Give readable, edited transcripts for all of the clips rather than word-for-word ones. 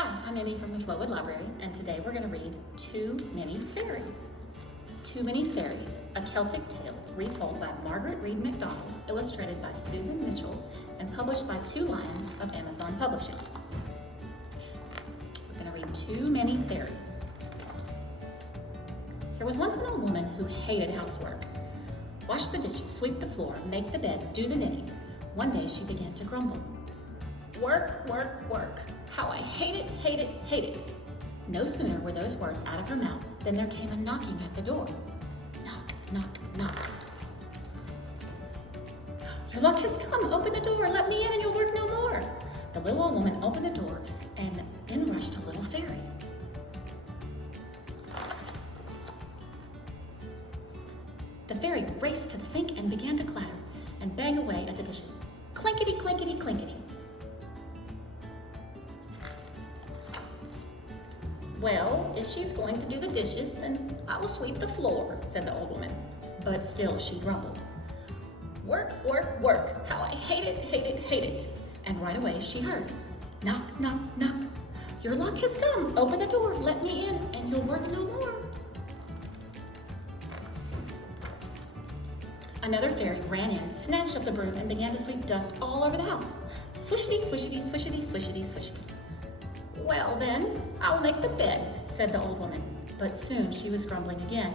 Hi, I'm Emmy from the Flowood Library, and today we're going to read Too Many Fairies. Too Many Fairies, a Celtic tale retold by Margaret Reed MacDonald, illustrated by Susan Mitchell, and published by Two Lions of Amazon Publishing. We're going to read Too Many Fairies. There was once an old woman who hated housework. Wash the dishes, sweep the floor, make the bed, do the knitting. One day she began to grumble. Work, work, work. How I hate it, hate it, hate it. No sooner were those words out of her mouth than there came a knocking at the door. Knock, knock, knock. Your luck has come. Open the door. Let me in and you'll work no more. The little old woman opened the door and in rushed a little fairy. The fairy raced to the sink and began to clatter and bang away at the dishes. Clinkety, clinkety, clinkety. Well, if she's going to do the dishes, then I will sweep the floor, said the old woman. But still she grumbled. Work, work, work. How I hate it, hate it, hate it. And right away she heard, knock, knock, knock. Your luck has come. Open the door, let me in, and you'll work no more. Another fairy ran in, snatched up the broom, and began to sweep dust all over the house. Swishity, swishity, swishity, swishity, swishity. Well then, I'll make the bed, said the old woman, but soon she was grumbling again.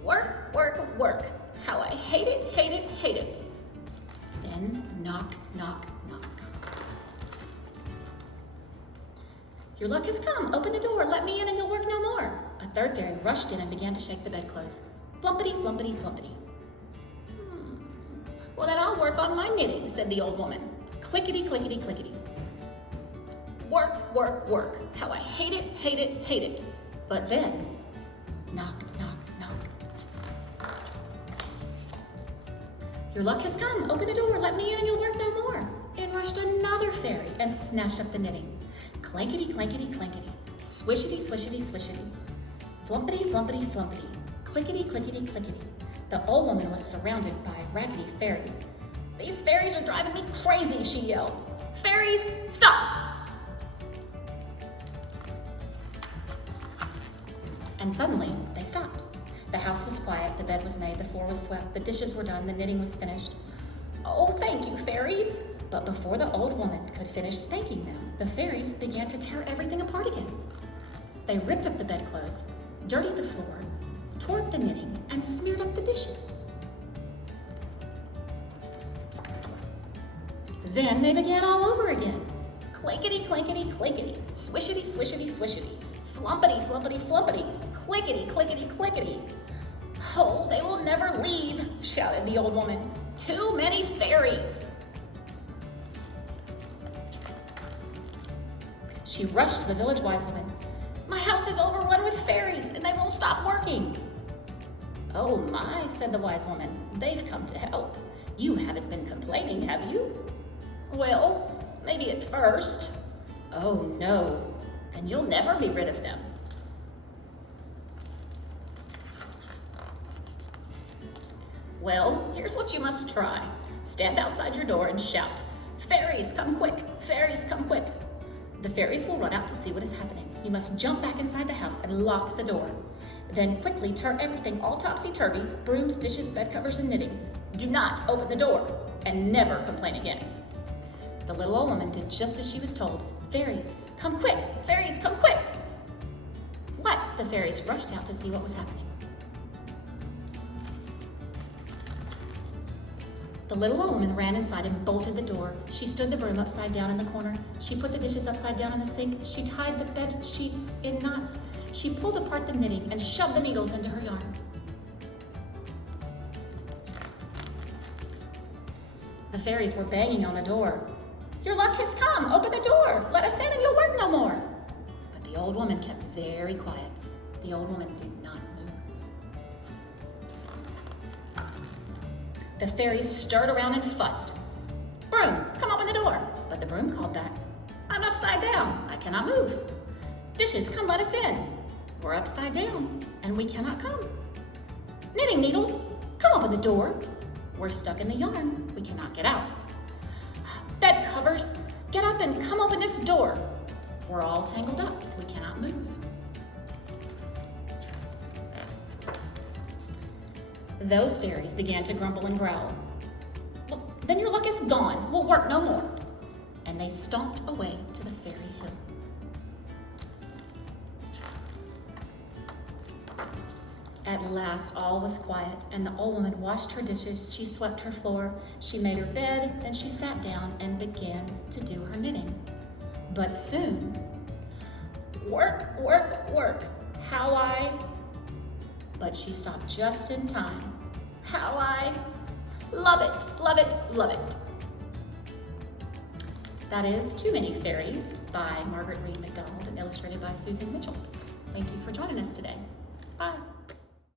Work, work, work. How I hate it, hate it, hate it. Then knock, knock, knock. Your luck has come. Open the door, let me in, and you'll work no more. A third fairy rushed in and began to shake the bedclothes. Flumpity, flumpity, flumpity. Well, then I'll work on my knitting, said the old woman. Clickety, clickety, clickety. Work, work, work. How I hate it, hate it, hate it. But then, knock, knock, knock. Your luck has come. Open the door, let me in, and you'll work no more. In rushed another fairy and snatched up the knitting. Clankety, clankety, clankety. Swishity, swishity, swishity. Flumpity, flumpity, flumpity. Clickety, clickety, clickety. The old woman was surrounded by raggedy fairies. These fairies are driving me crazy, she yelled. Fairies, stop! And suddenly, they stopped. The house was quiet, the bed was made, the floor was swept, the dishes were done, the knitting was finished. Oh, thank you, fairies! But before the old woman could finish thanking them, the fairies began to tear everything apart again. They ripped up the bedclothes, dirtied the floor, tore up the knitting, and smeared up the dishes. Then they began all over again. Clankety, clankety, clankety, swishity, swishity, swishity, flumpity, flumpity, flumpity, clickety, clickety, clickety. Oh, they will never leave, shouted the old woman. Too many fairies. She rushed to the village wise woman. My house is overrun with fairies and they won't stop working. Oh my, said the wise woman, they've come to help. You haven't been complaining, have you? Well, maybe at first. Oh no, then you'll never be rid of them. Well, here's what you must try. Stand outside your door and shout, fairies, come quick, fairies, come quick. The fairies will run out to see what is happening. You must jump back inside the house and lock the door. Then quickly turn everything all topsy-turvy, brooms, dishes, bed covers, and knitting. Do not open the door and never complain again. The little old woman did just as she was told. Fairies, come quick! Fairies, come quick! What? The fairies rushed out to see what was happening. The little old woman ran inside and bolted the door. She stood the broom upside down in the corner. She put the dishes upside down in the sink. She tied the bed sheets in knots. She pulled apart the knitting and shoved the needles into her yarn. The fairies were banging on the door. Your luck has come. Open the door. Let us in and you'll work no more. But the old woman kept very quiet. The old woman did not move. The fairies stirred around and fussed. Broom, come open the door. But the broom called back. I'm upside down. I cannot move. Dishes, come let us in. We're upside down and we cannot come. Knitting needles, come open the door. We're stuck in the yarn. We cannot get out. Bed covers, get up and come open this door. We're all tangled up. We cannot move. Those fairies began to grumble and growl. Well, then your luck is gone. We'll work no more. And they stomped away to the fairy hill. At last, all was quiet, and the old woman washed her dishes, she swept her floor, she made her bed, then she sat down and began to do her knitting. But soon, work, work, work, how I... But she stopped just in time. How I love it, love it, love it. That is Too Many Fairies by Margaret Reed MacDonald and illustrated by Susan Mitchell. Thank you for joining us today. Bye.